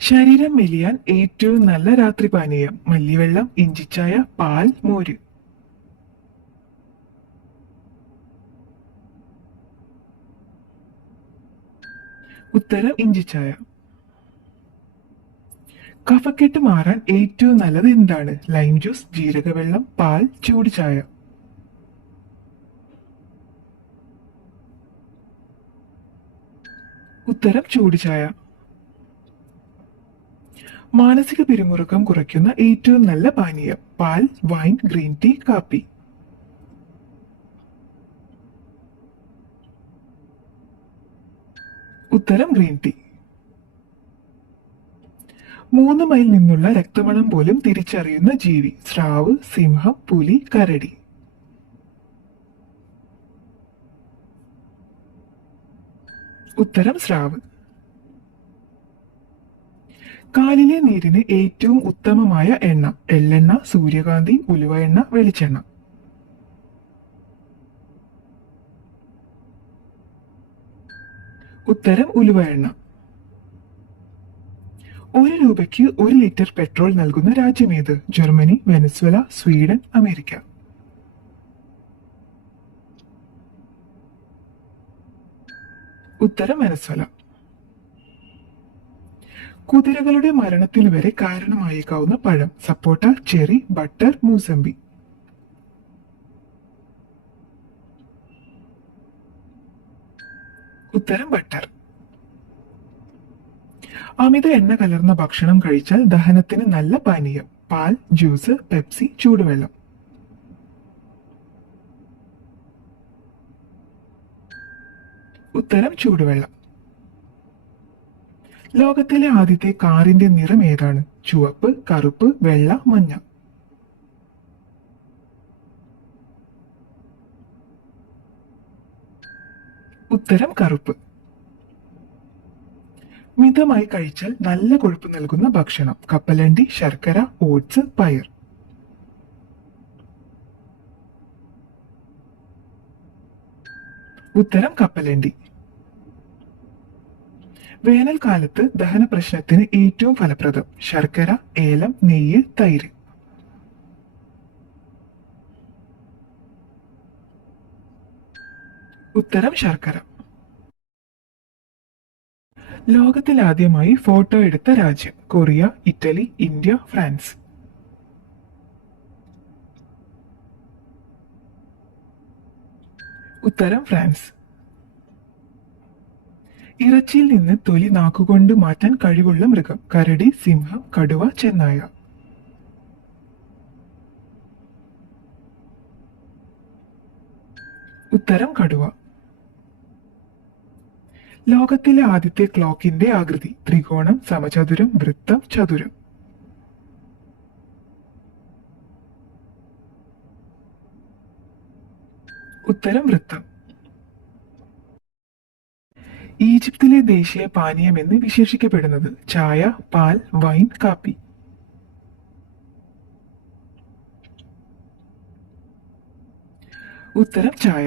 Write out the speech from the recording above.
ശരീരം മെലിയാൻ ഏറ്റവും നല്ല രാത്രി പാനീയം മല്ലിവെള്ളം, ഇഞ്ചിച്ചായ, പാൽ, മോര്. ഉത്തരം ഇഞ്ചിച്ചായ. കഫക്കെട്ട് മാറാൻ ഏറ്റവും നല്ലത് എന്താണ്? ലൈം ജ്യൂസ്, ജീരകവെള്ളം, പാൽ, ചൂട് ചായ. ഉത്തരം ചൂട് ചായ. മാനസിക പിരിമുറുക്കം കുറയ്ക്കുന്ന ഏറ്റവും നല്ല പാനീയം പാൽ, വൈൻ, ഗ്രീൻ ടീ, കാപ്പി. ഉത്തരം ഗ്രീൻ ടീ. 3 മൈൽ നിന്നുള്ള രക്തമണം പോലും തിരിച്ചറിയുന്ന ജീവി സ്രാവ്, സിംഹം, പുലി, കരടി. ഉത്തരം സ്രാവ്. കാലിലെ നീരിന് ഏറ്റവും ഉത്തമമായ എണ്ണ എള്ളെണ്ണ, സൂര്യകാന്തി, ഉലുവ എണ്ണ, വെളിച്ചെണ്ണ. ഉത്തരം ഉലുവ എണ്ണ. 1 രൂപയ്ക്ക് 1 ലിറ്റർ പെട്രോൾ നൽകുന്ന രാജ്യമേത്? Germany, Venezuela, Sweden, America. ഉത്തരം വെനസ്വേല. കുതിരകളുടെ മരണത്തിനു വരെ കാരണമായേക്കാവുന്ന പഴം സപ്പോട്ട, ചെറി, ബട്ടർ, മൂസമ്പി. ഉത്തരം ബട്ടർ. അമിത എണ്ണ കലർന്ന ഭക്ഷണം കഴിച്ചാൽ ദഹനത്തിന് നല്ല പാനീയം പാൽ, ജ്യൂസ്, പെപ്സി, ചൂടുവെള്ളം. ഉത്തരം ചൂടുവെള്ളം. ലോകത്തിലെ ആദ്യത്തെ കാറിന്റെ നിറം ഏതാണ്? ചുവപ്പ്, കറുപ്പ്, വെള്ള, മഞ്ഞ. ഉത്തരം കറുപ്പ്. മിതമായി കഴിച്ചാൽ നല്ല കൊഴുപ്പ് നൽകുന്ന ഭക്ഷണം കപ്പലണ്ടി, ശർക്കര, ഓട്സ്, പയർ. ഉത്തരം കപ്പലണ്ടി. വേനൽക്കാലത്ത് ദഹന പ്രശ്നത്തിന് ഏറ്റവും ഫലപ്രദം ശർക്കര, ഏലം, നെയ്യ്, തൈര്. ഉത്തരം ശർക്കര. ലോകത്തിൽ ആദ്യമായി ഫോട്ടോ എടുത്ത രാജ്യം കൊറിയ, ഇറ്റലി, ഇന്ത്യ, ഫ്രാൻസ്. ഉത്തരം ഫ്രാൻസ്. ഇറച്ചിയിൽ നിന്ന് തൊലി നാക്കുകൊണ്ട് മാറ്റാൻ കഴിവുള്ള മൃഗം കരടി, സിംഹം, കടുവ, ചെന്നായ. ഉത്തരം കടുവ. ലോകത്തിലെ ആദ്യത്തെ ക്ലോക്കിന്റെ ആകൃതി ത്രികോണം, സമചതുരം, വൃത്തം, ചതുരം. ഉത്തരം വൃത്തം. ഈജിപ്തിലെ ദേശീയ പാനീയം എന്ന് വിശേഷിക്കപ്പെടുന്നത് ചായ, പാൽ, വൈൻ, കാപ്പി. ഉത്തരം ചായ.